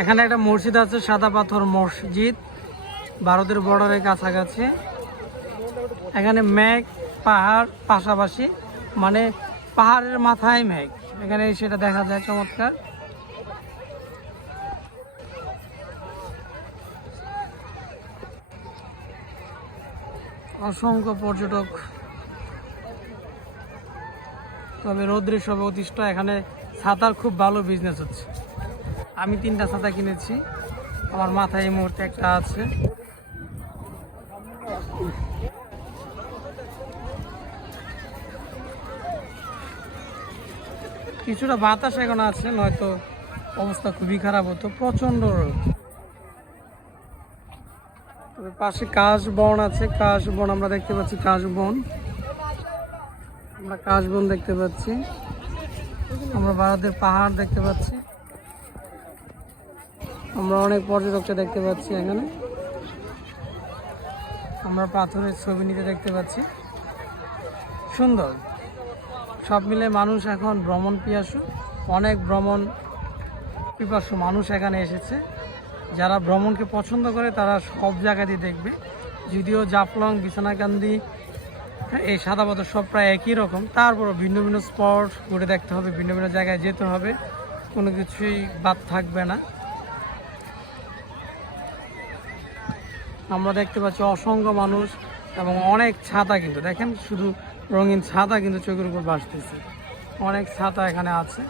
এখানে একটা মসজিদ আছে, সাদা পাথর মসজিদ, ভারতের বর্ডারের কাছাকাছি। এখানে মেঘ পাহাড় পাশাপাশি, মানে পাহাড়ের মাথায় মেঘ, এখানে সেটা দেখা যায় চমৎকার। অসংখ্য পর্যটক, তবে রৌদ্রের সবে অতিষ্ঠ। এখানে ছাতার খুব ভালো বিজনেস হচ্ছে। আমি 3টা ছাতা কিনেছি, আমার মাথায় এই মুহূর্তে একটা আছে। কিছুটা বাতাস এখন আছে, নয়তো অবস্থা খুবই খারাপ হতো, প্রচন্ড রোদ। তবে পাশে কাশবন আছে, কাশবন আমরা দেখতে পাচ্ছি, কাশবন আমরা কাশবন দেখতে পাচ্ছি। আমরা ভারতের পাহাড় দেখতে পাচ্ছি, আমরা অনেক পর্যটককে দেখতে পাচ্ছি। এখানে আমরা পাথরের ছবি নিতে দেখতে পাচ্ছি, সুন্দর। সব মিলে মানুষ এখন ভ্রমণ পিয়াসু, অনেক ভ্রমণ পিপাসু মানুষ এখানে এসেছে। যারা ভ্রমণকে পছন্দ করে তারা সব জায়গাতেই দেখবে। যদিও জাফলং, বিছনাকান্দি, এই সাদা পাথর সব প্রায় একই রকম, তারপরও ভিন্ন ভিন্ন স্পট ঘুরে দেখতে হবে, ভিন্ন ভিন্ন জায়গায় যেতে হবে, কোনো কিছুই বাদ থাকবে না। আমরা দেখতে পাচ্ছি অসংখ্য মানুষ এবং অনেক ছাতা, কিন্তু দেখেন শুধু রঙিন ছাতা কিন্তু চোখের উপর ভাসতেছে, অনেক ছাতা এখানে আছে।